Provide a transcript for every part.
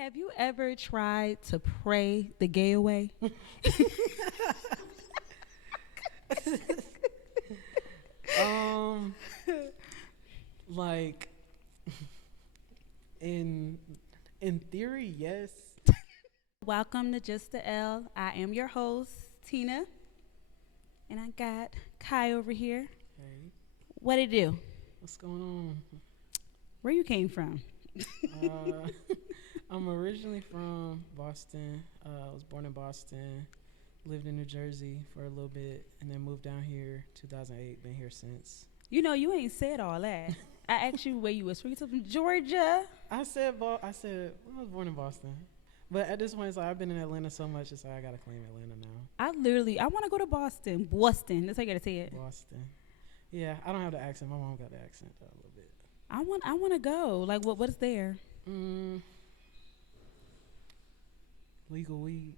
Have you ever tried to pray the gay away? Um, like in in theory, yes. Welcome to Just the L. I am your host, Tina. And I got Kai over here. Hey, What it do? what's going on? Where you came from? Uh, I'm originally from Boston. I was born in Boston, lived in New Jersey for a little bit, and then moved down here 2008. Been here since. You know, you ain't said all that. I asked you where you was from. You said from Georgia. I said well, I was born in Boston, but at this point, it's like I've been in Atlanta so much, it's like I gotta claim Atlanta now. I want to go to Boston. Boston. That's how you got to say it. Boston. Yeah, I don't have the accent. My mom got the accent though, a little bit. I want to go. Like, what's there? Mm, legal weed.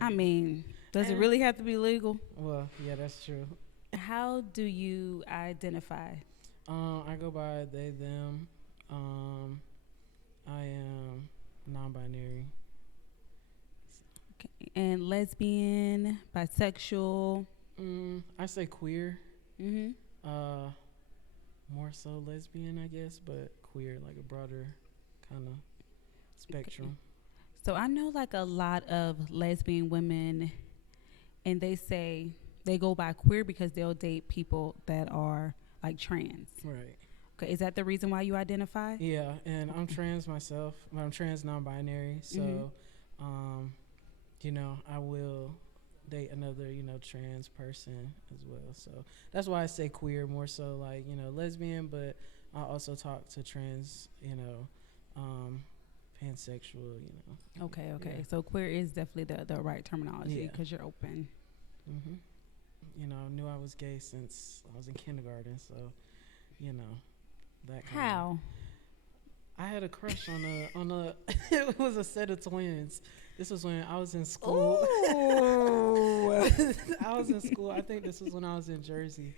I mean, does it And- really have to be legal? Well, yeah, that's true. How do you identify? I go by they, them. I am non-binary. And lesbian, bisexual. I say queer. Mm-hmm. More so lesbian, I guess, but queer, like a broader kind of spectrum. So I know like a lot of lesbian women, and they say they go by queer because they'll date people that are like trans. Right. Okay, is that the reason why you identify? Yeah, and I'm trans myself, but I'm trans non-binary, so, I will date another, trans person as well. So that's why I say queer, more so like, lesbian, but I also talk to trans, pansexual, Okay. Yeah. So queer is definitely the right terminology Yeah. because you're open. hmm Knew I was gay since I was in kindergarten, so, that kind of. How? I had a crush on a it was a set of twins. This was when I was in school. Ooh. I was in school. I think this was when I was in Jersey,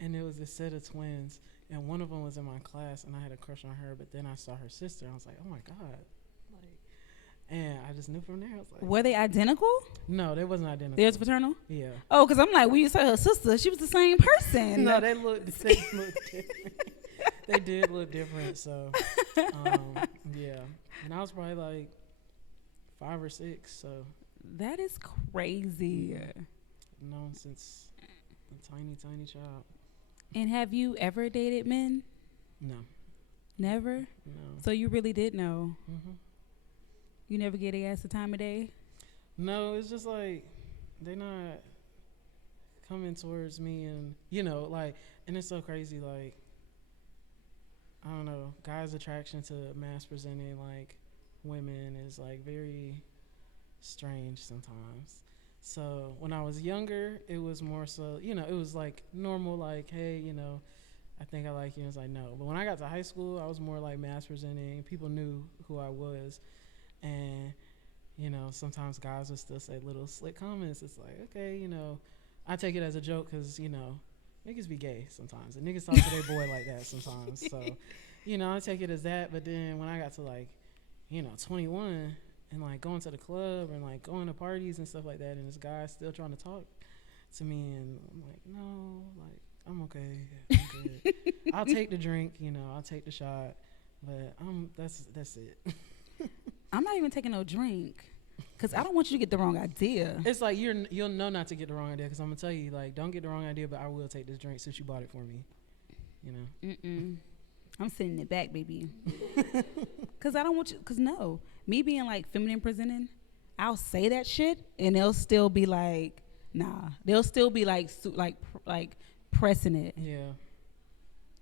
and it was a set of twins, and one of them was in my class, and I had a crush on her. But then I saw her sister, and I was like, oh my god, like, and I just knew from there. I was like, Were they identical? no, they wasn't identical. Theirs fraternal? Yeah. Oh, because I'm like, when you saw her sister, she was the same person. No, they looked different. They did look different. So, yeah, and I was probably like 5 or 6. So That is crazy. known since a tiny child. And have you ever dated men? No, Never? no. So you really did know. hmm You never get a ass the time of day? No, it's just like they not coming towards me, and and it's so crazy. Like, I don't know, guys' attraction to mass presenting like women is like very strange sometimes. So when I was younger, it was more so, it was like normal, like, hey, I think I like you. And it's like, no. But when I got to high school, I was more like mass presenting. People knew who I was. And, sometimes guys would still say little slick comments. It's like, okay, I take it as a joke because, niggas be gay sometimes. And niggas talk to their boy like that sometimes. So, I take it as that. But then when I got to like, 21 and like going to the club and like going to parties and stuff like that, and this guy still trying to talk to me, and I'm like, no, like, I'm okay. I'm good. I'll take the drink, I'll take the shot. But that's it. I'm not even taking no drink because I don't want you to get the wrong idea. It's like you'll know not to get the wrong idea, because I'm gonna tell you, like, don't get the wrong idea, but I will take this drink since you bought it for me. Mm-mm. I'm sitting in the back, baby. Because I don't want you, because no. Me being like feminine presenting, I'll say that shit and they'll still be like, nah. They'll still be like, like pressing it. Yeah,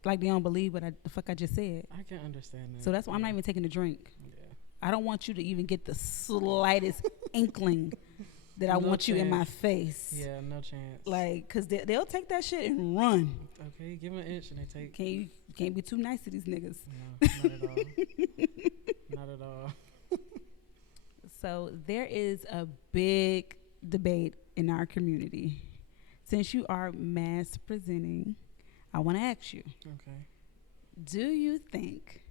Like they don't believe what the fuck I just said. I can understand that. So that's why I'm not even taking a drink. Yeah. I don't want you to even get the slightest inkling that I No want you in my chance. face. Yeah, no chance. Like, because they'll take that shit and run. Okay, give them an inch and they take. Can't be too nice to these niggas. No, not at all. Not at all. So there is a big debate in our community. Since you are mass presenting, I want to ask you, Okay. do you think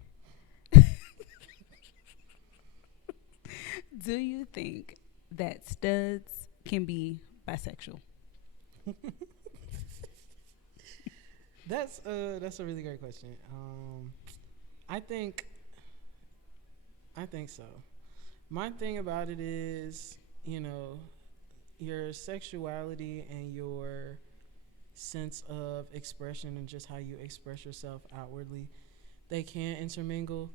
Do you think that studs can be bisexual? That's a really great question. I think so. My thing about it is, your sexuality and your sense of expression and just how you express yourself outwardly, they can intermingle,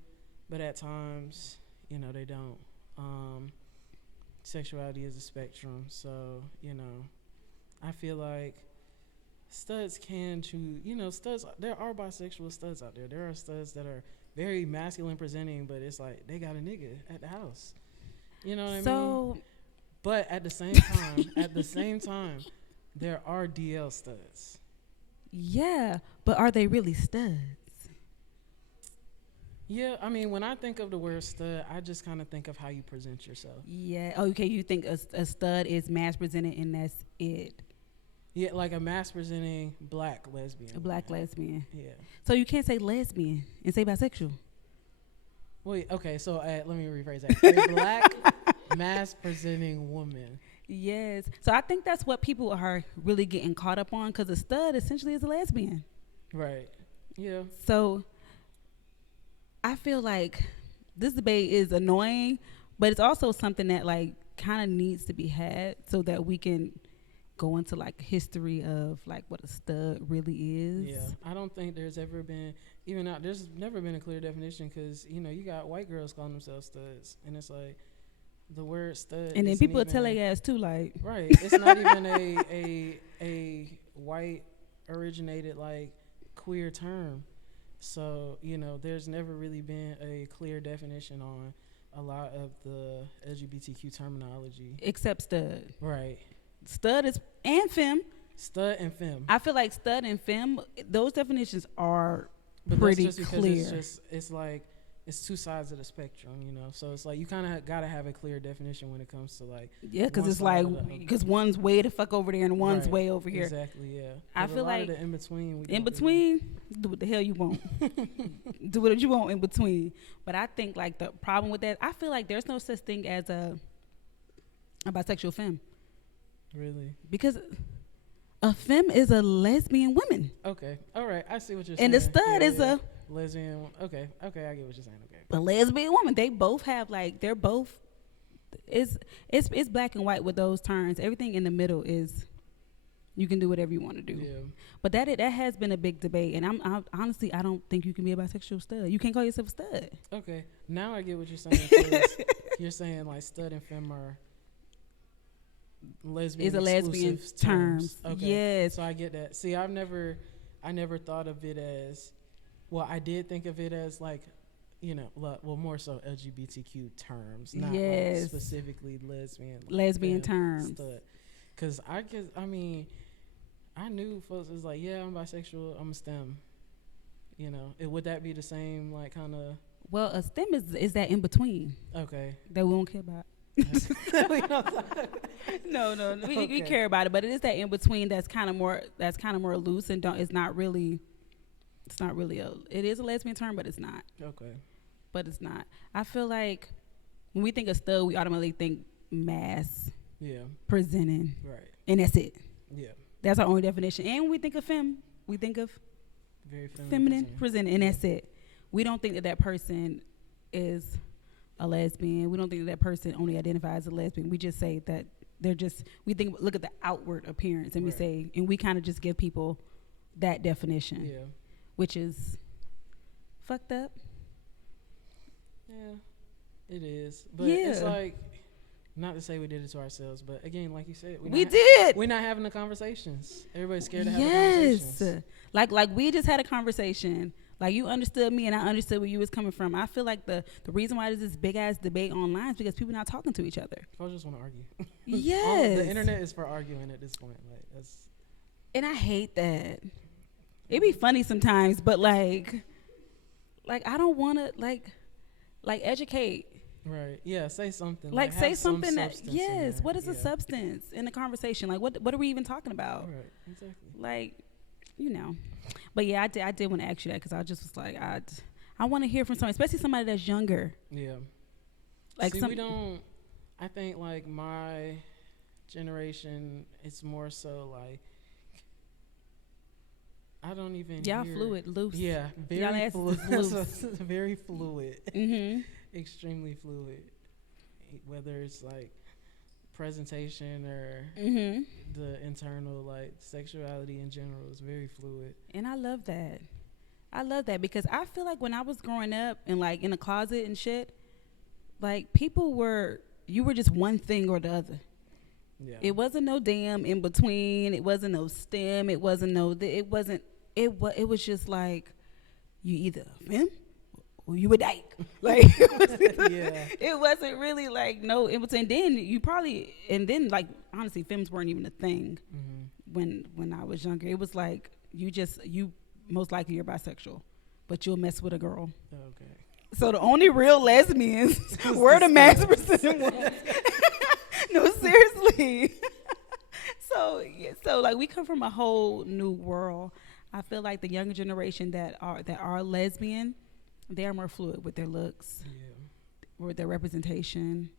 but at times, they don't. Sexuality is a spectrum, so, I feel like studs can choose, studs, there are bisexual studs out there. There are studs that are very masculine presenting, but it's like they got a nigga at the house. You know what I mean? But at the same time, there are DL studs. Yeah, but are they really studs? Yeah, I mean, when I think of the word stud, I just kind of think of how you present yourself. Yeah. Okay, you think a stud is mass presented and that's it? Yeah, like a mass presenting black lesbian. A black lesbian. Yeah. So you can't say lesbian and say bisexual. Wait, okay, so let me rephrase that. A black mass presenting woman. Yes. So I think that's what people are really getting caught up on, because a stud essentially is a lesbian. Right. Yeah. So I feel like this debate is annoying, but it's also something that like kind of needs to be had so that we can go into like history of like what a stud really is. Yeah, I don't think there's ever been, there's never been a clear definition, because you got white girls calling themselves studs, and it's like the word stud, and then people tell their ass too, like, right, it's not even a white originated like queer term. So there's never really been a clear definition on a lot of the LGBTQ terminology, except stud. Right. Stud is and femme. Stud and femme. I feel like stud and femme, those definitions are but pretty that's just clear. It's like it's two sides of the spectrum, So it's like you kind of gotta have a clear definition when it comes to like. Yeah, because it's like because one's way the fuck over there and one's way over here. Exactly. Yeah. I feel like in between. Do what the hell you want. Do what you want in between. But I think like the problem with that, I feel like there's no such thing as a bisexual femme. Really? Because a femme is a lesbian woman. Okay. All right. I see what you're saying. And the stud is a lesbian. Okay. I get what you're saying. Okay. A lesbian woman. They both have like they're both. It's black and white with those terms. Everything in the middle is you can do whatever you want to do. Yeah. But that has been a big debate, and I'm honestly I don't think you can be a bisexual stud. You can't call yourself a stud. Okay. Now I get what you're saying. You're saying like stud and femme are lesbian is a lesbian terms. Okay. Yes. So I get that. See, I never thought of it as, well, I did think of it as like, more so LGBTQ terms, not like specifically lesbian terms. Because I knew folks was like, yeah, I'm bisexual, I'm a STEM. Would that be the same like kind of? Well, a STEM is that in between. Okay. That we don't care about. No, we care about it, but it is that in between that's kind of more loose and it is a lesbian term, but it's not. Okay. But it's not. I feel like when we think of stud, we automatically think mass. Yeah. Presenting. Right. And that's it. Yeah. That's our only definition. And when we think of femme, we think of very feminine presenting, and that's it. We don't think that person is a lesbian. We don't think that person only identifies as a lesbian. We just say that look at the outward appearance, and we say, and we kind of just give people that definition. Yeah. Which is fucked up. Yeah, it is. But it's like, not to say we did it to ourselves, but again, like you said, we're not having the conversations. Everybody's scared to have the conversations. Like we just had a conversation. Like you understood me and I understood where you was coming from. I feel like the reason why there's this big ass debate online is because people not talking to each other. Folks just want to argue. Yes. The internet is for arguing at this point. Like that's. And I hate that. It be funny sometimes, but like I don't want to like educate. Right. Yeah. Say something. Like say something that what is the substance in the conversation? Like what are we even talking about? Right. Exactly. Like, but yeah, I did want to ask you that because I just was like I want to hear from somebody, especially somebody that's younger. Yeah. Like see, we don't. I think like my generation, it's more so like I don't even Y'all hear. fluid, loose. Yeah, Y'all very ass fluid. is loose. Very fluid. Mm-hmm. Extremely fluid. Whether it's like presentation or Mm-hmm. the internal like sexuality in general is very fluid. And I love that. I love that because I feel like when I was growing up and like in a closet and shit, like you were just one thing or the other. Yeah. It wasn't no damn in between. It wasn't no STEM. It wasn't no. It wasn't. It was just like you either a femme or you a dyke. Like Yeah. it wasn't really like no in between. Then you probably and then like honestly, femmes weren't even a thing when I was younger. It was like you most likely you're bisexual, but you'll mess with a girl. Okay. So the only real lesbians were the masculine ones. No, seriously. So like we come from a whole new world. I feel like the younger generation that are lesbian, they are more fluid with their looks, with their representation,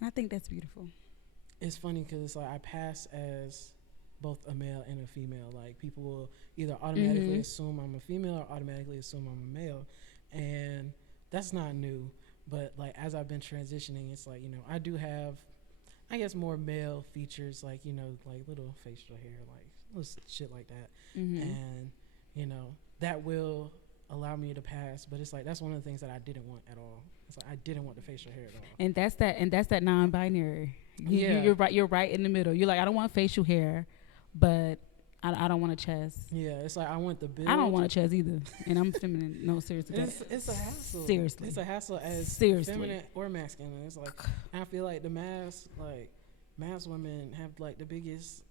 and I think that's beautiful. It's funny because it's like I pass as both a male and a female. Like people will either automatically assume I'm a female or automatically assume I'm a male, and that's not new. But like as I've been transitioning, it's like I do have, I guess, more male features, like like little facial hair, like little shit like that, and that will allow me to pass. But it's like that's one of the things that I didn't want at all. It's like I didn't want the facial hair at all. And that's that non-binary. Yeah. You're right. You're right in the middle. You're like I don't want facial hair, but I don't want a chest. Yeah, it's like I want the build. I don't want a chest either, and I'm feminine. No, seriously. It's a hassle. Seriously. It's a hassle as Seriously. feminine or masculine. It's like I feel like the mass women have like the biggest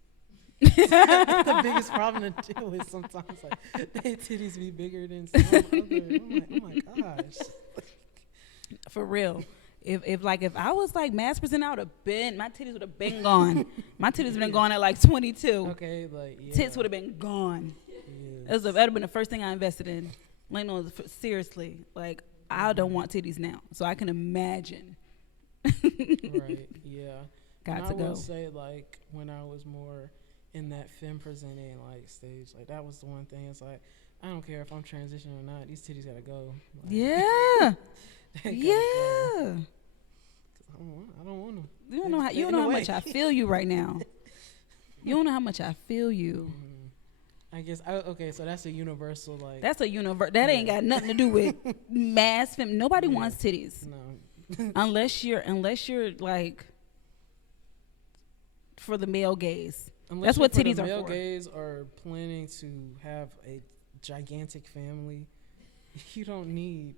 the biggest problem to deal with sometimes. Like their titties be bigger than some other. Oh my gosh. For real. If I was like mass presented, I would have been, my titties would have been gone. My titties would have been gone at like 22. Okay, like Tits would have been gone. Yes. That would have been the first thing I invested in. Like no, seriously, like I don't want titties now, so I can imagine. Right. Yeah. Got and to I go. will say like when I was more in that femme presenting like stage, like that was the one thing. It's like I don't care if I'm transitioning or not. These titties gotta go. Like, Yeah. they gotta Yeah. go. I don't want them. You don't know how much I feel you right now. You don't know how much I feel you. I guess okay, so that's a universal like. That's a universe. That ain't got nothing to do with mass fem. Nobody wants titties No. unless you're like for the male gaze. Unless That's what for titties the are male for. gays are planning to have a gigantic family. You don't need.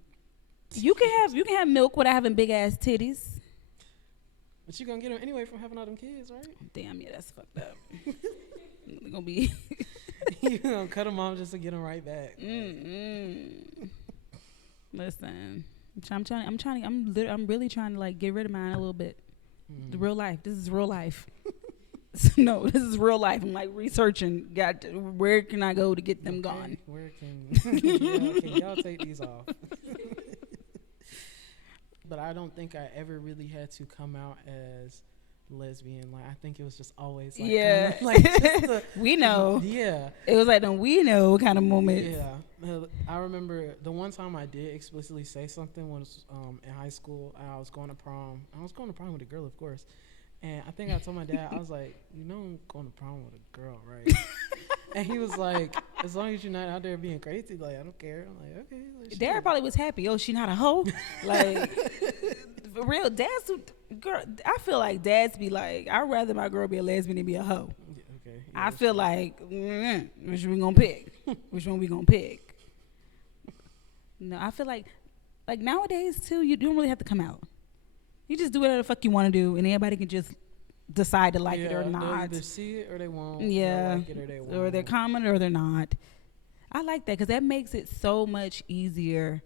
You can have milk without having big ass titties. But you're gonna get them anyway from having all them kids, right? Damn, yeah, that's fucked up. They're gonna be. You gonna cut them off just to get them right back. Listen, I'm really trying to like get rid of mine a little bit. The real life. This is real life. No, this is real life. I'm like researching. Where can I go to get them gone? Where can y'all take these off? But I don't think I ever really had to come out as lesbian. Like I think it was just always like yeah, like just we know. Yeah, it was like the we know kind of moment. Yeah, I remember the one time I did explicitly say something was in high school. I was going to prom. I was going to prom with a girl, of course. And I think I told my dad, I was like, I'm going to prom with a girl, right? And he was like, as long as you're not out there being crazy, like, I don't care. I'm like, okay. Like, Dad probably was happy. Oh, she not a hoe? Like, for real, dads, girl, I feel like dads be like, I'd rather my girl be a lesbian than be a hoe. Yeah, okay. Yeah, I feel like, which one we gonna pick? Which one we gonna pick? No, I feel like nowadays, too, you don't really have to come out. You just do whatever the fuck you want to do, and everybody can just decide to like it or not. They'll either see it or they won't. Yeah, like it or they won't. Or they're common or they're not. I like that because that makes it so much easier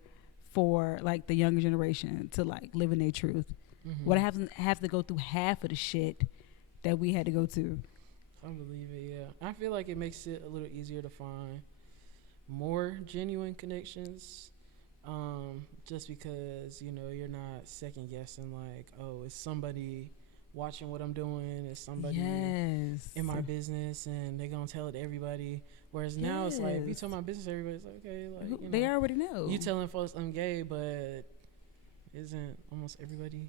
for like the younger generation to like live in their truth. What have to go through half of the shit that we had to go through. I believe it. Yeah, I feel like it makes it a little easier to find more genuine connections. Just because you're not second guessing like, oh, is somebody watching what I'm doing. Is somebody Yes. in my business, and they're gonna tell it to everybody. Whereas now it's like, if you tell my business, everybody's like, okay, like, you know, They already know. you telling folks I'm gay, but isn't almost everybody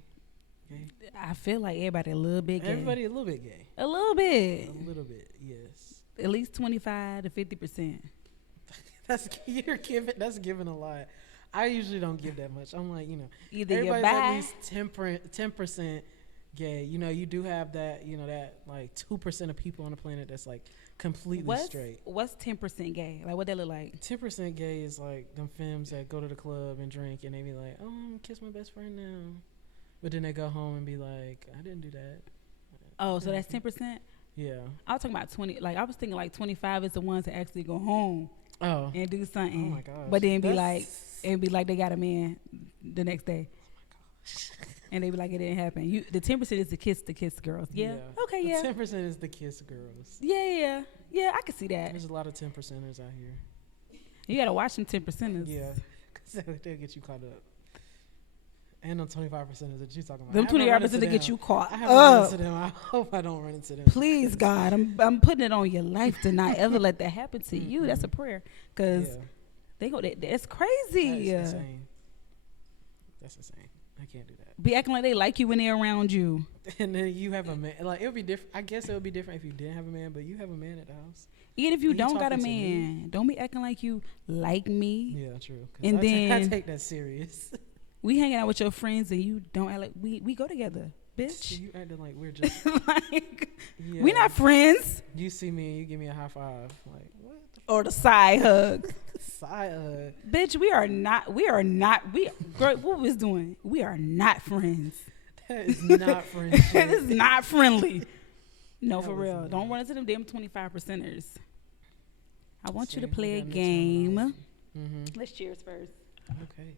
gay? I feel like everybody a little bit gay. Everybody a little bit gay. A little bit. A little bit, yes. At least 25 to 50%. That's giving a lot. I usually don't give that much. I'm like, you know, Either you're everybody's bi. at least 10% gay. You know, you do have that, you know, that like 2% of people on the planet that's like completely straight. What's 10% gay? Like, what that look like? 10% gay is like them femmes that go to the club and drink, and they be like, oh, I'm gonna kiss my best friend now. But then they go home and be like, I didn't do that. Oh, so that's 10%? Yeah. I was talking about 20. Like, I was thinking like 25 is the ones that actually go home and do something. Oh my gosh. But then be like they got a man the next day. Oh my gosh. And they be like, it didn't happen. The 10% is the kiss girls. Yeah. Okay, yeah. 10% is the kiss girls. Yeah. Yeah, I can see that. There's a lot of 10%ers out here. You got to watch them 10%ers. Yeah. Because they'll get you caught up. And them 25%ers that you talking about. Them 25% to get you caught I haven't run into them. I hope I don't run into them. Please, God. I'm putting it on your life to not ever let that happen to you. That's a prayer. Because that's crazy. That's insane. That's insane. I can't do that. Be acting like they like you when they're around you. And then you have a man. Like, it would be different. I guess it would be different if you didn't have a man, but you have a man at the house. Even if you don't got a man, don't be acting like you like me. Yeah, true. And I take that serious. We hanging out with your friends and you don't act like we go together, bitch. You acting like we're just like we not friends. You see me and you give me a high five, like what? Or the side hug. Side hug. Bitch, we are not. Girl, what was doing? We are not friends. That is not friendship. That is not friendly. No, for real. Don't run into them damn 25%ers. I want you to play a game. Mm-hmm. Let's cheers first. Okay.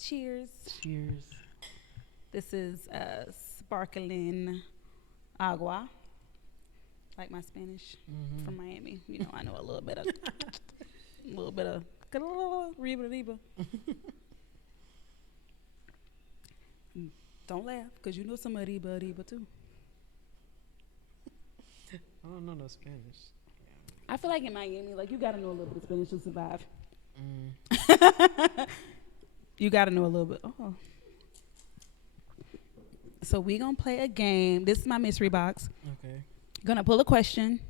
Cheers. Cheers. This is sparkling agua. Like my Spanish from Miami. You know, I know a little bit of riba. Don't laugh, because you know some riba too. I don't know no Spanish. I feel like in Miami, like, you got to know a little bit of Spanish to survive. You got to know a little bit. Oh. So we going to play a game. This is my mystery box. Okay. Going to pull a question.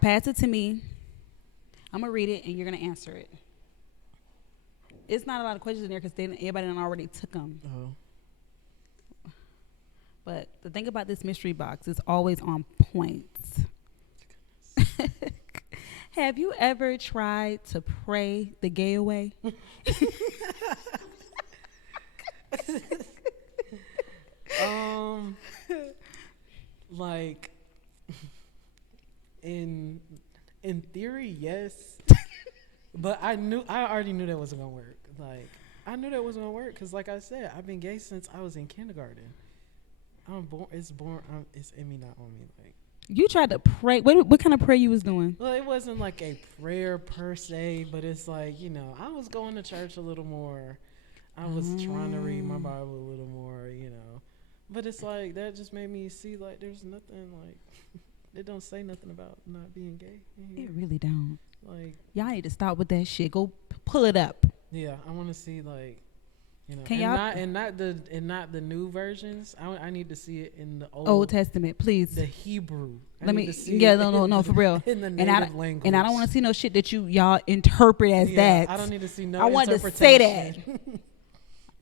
Pass it to me. I'm going to read it, and you're going to answer it. It's not a lot of questions in there because everybody done already took them. Oh. But the thing about this mystery box is always on point. Have you ever tried to pray the gay away? Like, in theory, yes. But I already knew that wasn't gonna work. Like, I knew that wasn't gonna work because, like I said, I've been gay since I was in kindergarten. It's in me, not on me. Like, you tried to pray. What kind of prayer you was doing? well, it wasn't like a prayer per se, but it's like, you know, I was going to church a little more. I was trying to read my Bible a little more, you know. But it's like, that just made me see, like, there's nothing, like, it don't say nothing about not being gay. It really don't. Like, y'all need to stop with that shit. Go pull it up. Yeah, I want to see, like, you know, can not the new versions. I need to see it in the Old Testament, please. The Hebrew. No, for real. In the native language. And I don't want to see no shit that y'all interpret as that. I don't need to see no. I wanted to say that.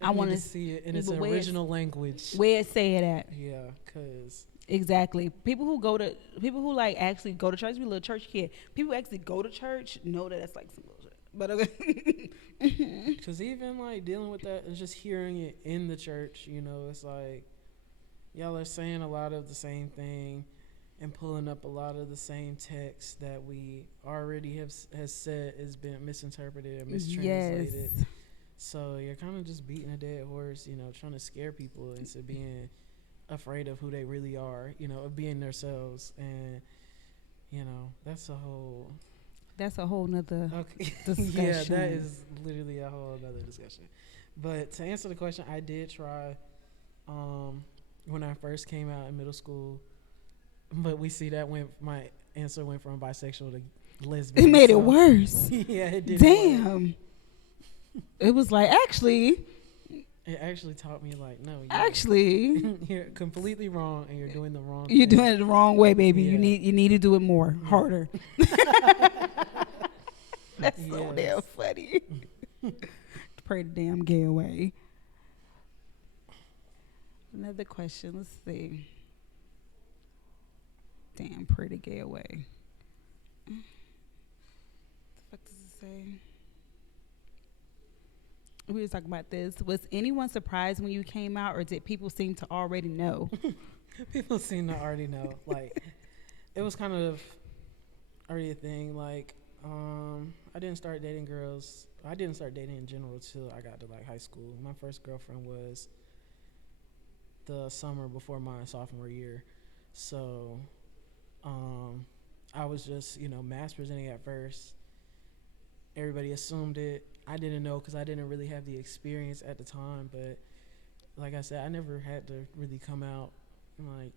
I want to see it in its original language. Where it say it at? Yeah, cause exactly. People who like actually go to church. We little church kid. People who actually go to church know that that's like some bullshit. But okay. Because even like dealing with that and just hearing it in the church, you know, it's like y'all are saying a lot of the same thing and pulling up a lot of the same text that we already has said has been misinterpreted or mistranslated. Yes. So you're kind of just beating a dead horse, you know, trying to scare people into being afraid of who they really are, you know, of being themselves. And, you know, that's a whole nother discussion. Yeah, that is literally a whole nother discussion. But to answer the question, I did try when I first came out in middle school. But we see that my answer went from bisexual to lesbian. It made it worse. Yeah, it did. Damn. It was like, actually. It actually taught me like, no. Actually. You're completely wrong and you're doing the wrong You're thing. doing it the wrong way, baby. Yeah. You need to do it more, harder. That's so Yes. damn funny. Pray the damn gay away. Another question. Let's see. Damn, pray the gay away. What the fuck does it say? We were talking about this. Was anyone surprised when you came out, or did people seem to already know? People seem to already know. Like, it was kind of already a thing. Like, I didn't start dating girls. I didn't start dating in general till I got to like high school. My first girlfriend was the summer before my sophomore year. So, I was just, mass presenting at first. Everybody assumed it. I didn't know because I didn't really have the experience at the time. But like I said, I never had to really come out. And like,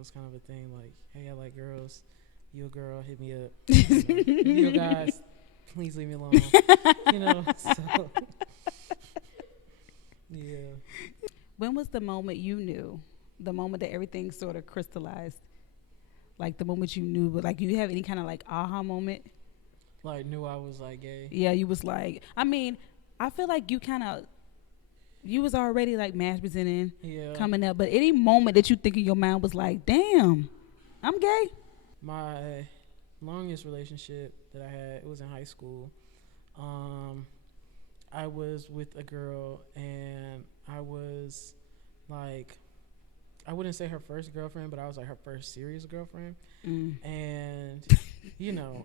it's kind of a thing like, hey, I like girls. You a girl, hit me up. You guys, please leave me alone. So, yeah. When was the moment you knew? The moment that everything sort of crystallized? Like the moment you knew, but like you have any kind of like aha moment? Like knew I was like gay. Yeah, you was like, I feel like you was already like mass presenting, coming up, but any moment that you think in your mind was like, damn, I'm gay? My longest relationship that I had, it was in high school. I was with a girl and I was like, I wouldn't say her first girlfriend, but I was like her first serious girlfriend. And,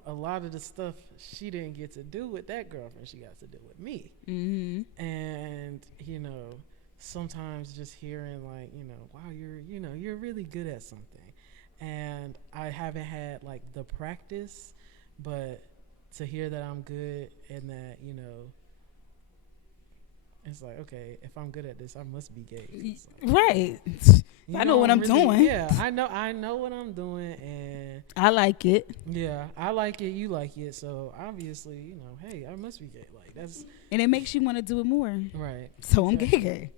a lot of the stuff she didn't get to do with that girlfriend, she got to do with me. Mm-hmm. And, sometimes just hearing like, wow, you're really good at something. And I haven't had like the practice, but to hear that I'm good and that, it's like, okay, if I'm good at this, I must be gay. Like, right. I know what I'm doing. Yeah, I know what I'm doing, and I like it. Yeah, I like it. You like it, so obviously, hey, I must be gay. Like that's, and it makes you want to do it more. Right. So I'm gay.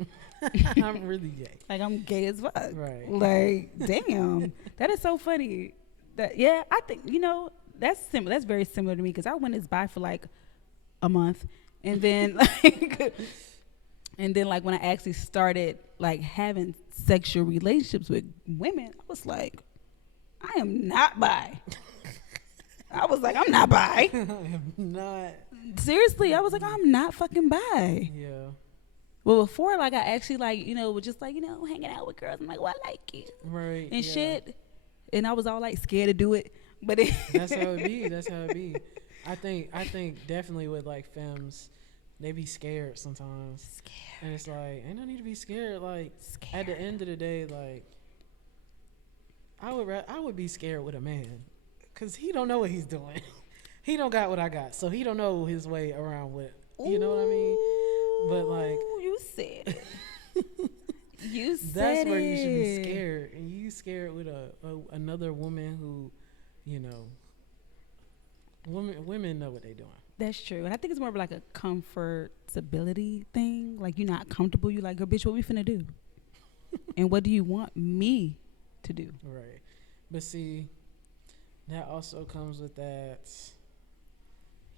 I'm really gay. Like I'm gay as fuck. Right. Like damn, that is so funny. That I think that's similar. That's very similar to me because I went as bi for like a month, and then like when I actually started like having sexual relationships with women, I was like, I am not bi. I was like, I'm not bi. I am not. Seriously, I was like, I'm not fucking bi. Yeah. Well, before, like, I actually, like, was just, like, hanging out with girls. I'm like, well, I like it. Right. And shit. And I was all, like, scared to do it. But that's how it be. That's how it be. I think definitely with, like, femmes, they be scared sometimes. Scared. And it's like, ain't no need to be scared. Like, at the end of the day, like, I would be scared with a man. Because he don't know what he's doing. He don't got what I got. So he don't know his way around with, you know what I mean? But, like. You said it. You said that's where you should be scared. And you scared with another woman who, women know what they're doing. That's true. And I think it's more of like a comfortability thing. Like you're not comfortable. You're like, girl, bitch, what we finna do? And what do you want me to do? Right. But see, that also comes with that,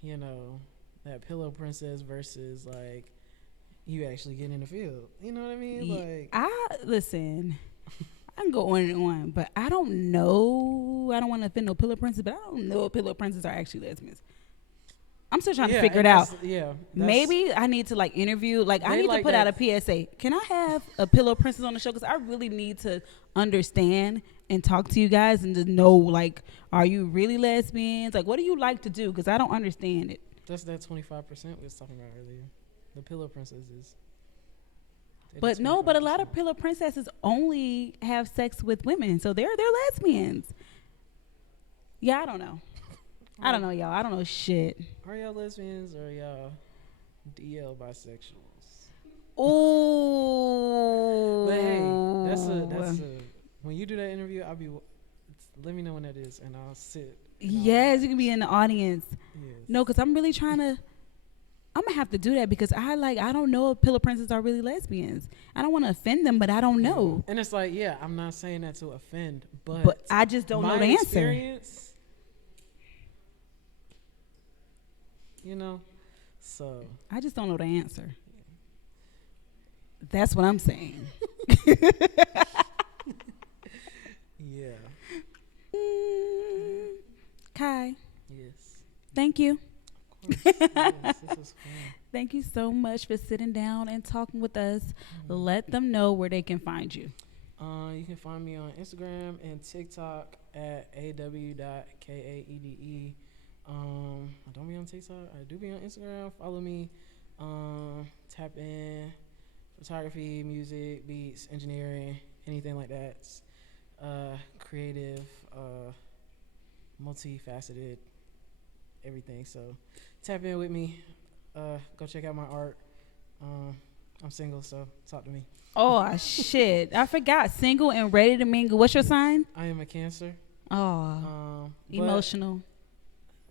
that pillow princess versus like you actually get in the field. You know what I mean? Yeah, Like listen, I can go on and on, but I don't know. I don't want to offend no pillow princess, but I don't know if pillow princesses are actually lesbians. I'm still trying to figure it out. Yeah. Maybe I need to like interview. Like I need to put out a PSA. Can I have a pillow princess on the show? Because I really need to understand and talk to you guys and to know, like, are you really lesbians? Like, what do you like to do? Because I don't understand it. That's that 25% we was talking about earlier. The pillow princesses. But no, but a lot of pillow princesses only have sex with women, so they're lesbians. Yeah, I don't know. I don't know, y'all. I don't know shit. Are y'all lesbians or y'all DL bisexuals? Ooh. But hey, when you do that interview, let me know when that is, and I'll sit. Yes, you can be in the audience. Yes. No, because I'm really trying to. I'm gonna have to do that because I don't know if Pillow Princess are really lesbians. I don't want to offend them, but I don't know. And it's like, yeah, I'm not saying that to offend, but I just don't know the answer. You know, so I just don't know the answer. That's what I'm saying. Yeah. Kai. Yes. Thank you. Of course. Yes, this was fun. Thank you so much for sitting down and talking with us. Let them know where they can find you. You can find me on Instagram and TikTok at aw.kaede. I don't be on TikTok. I do be on Instagram. Follow me. Tap in. Photography, music, beats, engineering, anything like that. Creative, multifaceted, everything. So tap in with me. Go check out my art. I'm single, so talk to me. Oh, shit. I forgot. Single and ready to mingle. What's your sign? I am a Cancer. Oh, emotional.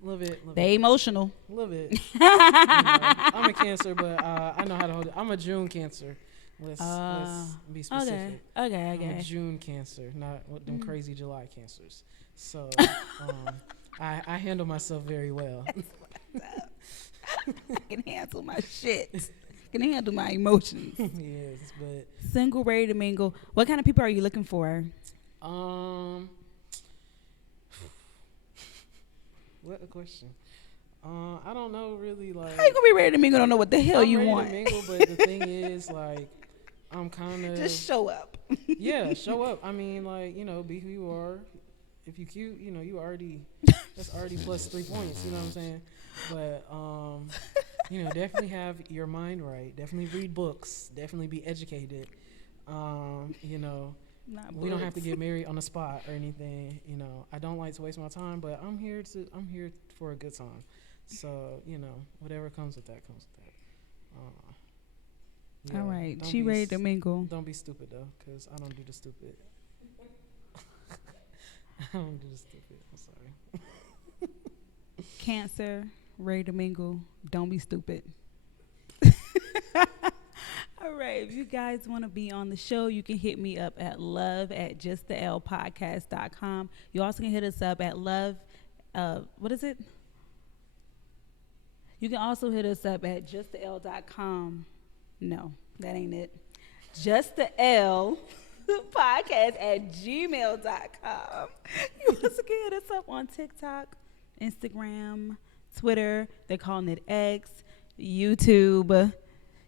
A little bit. They emotional. A little bit. I'm a Cancer, but I know how to hold it. I'm a June Cancer. Let's be specific. Okay. I'm a June Cancer, not with them crazy July Cancers. So I handle myself very well. I can handle my shit. I can handle my emotions. Yes, but single, ready to mingle. What kind of people are you looking for? What a question. I don't know really. Like, how you gonna be ready to mingle? Don't know what the hell you want. I'm ready to mingle, but the thing is, like, I'm kind of just show up. Yeah, show up. I mean, like, be who you are. If you cute, you already that's already plus 3 points. You know what I'm saying? But definitely have your mind right. Definitely read books. Definitely be educated. We don't have to get married on the spot or anything. I don't like to waste my time, but I'm here for a good time. So, whatever comes with that comes with that. All right. She ready to mingle. Don't be stupid, though, because I don't do the stupid. I don't do the stupid. I'm sorry. Cancer, ready to mingle. Don't be stupid. All right. If you guys want to be on the show, you can hit me up at love@justthelpodcast.com. You also can hit us up at what is it? You can also hit us up at justthelp.com. No, that ain't it. justthelpodcast at gmail.com. You also can hit us up on TikTok, Instagram, Twitter. They're calling it X, YouTube.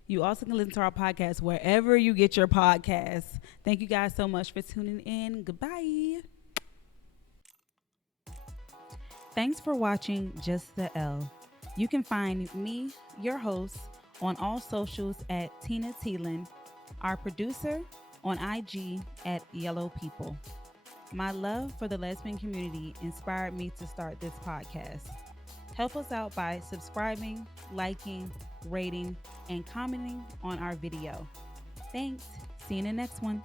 You also can listen to our podcast wherever you get your podcasts. Thank you guys so much for tuning in. Goodbye. Thanks for watching Just the L. You can find me, your host, on all socials at Tina Thielen, our producer on IG at Yellow People. My love for the lesbian community inspired me to start this podcast. Help us out by subscribing, liking, rating, and commenting on our video. Thanks. See you in the next one.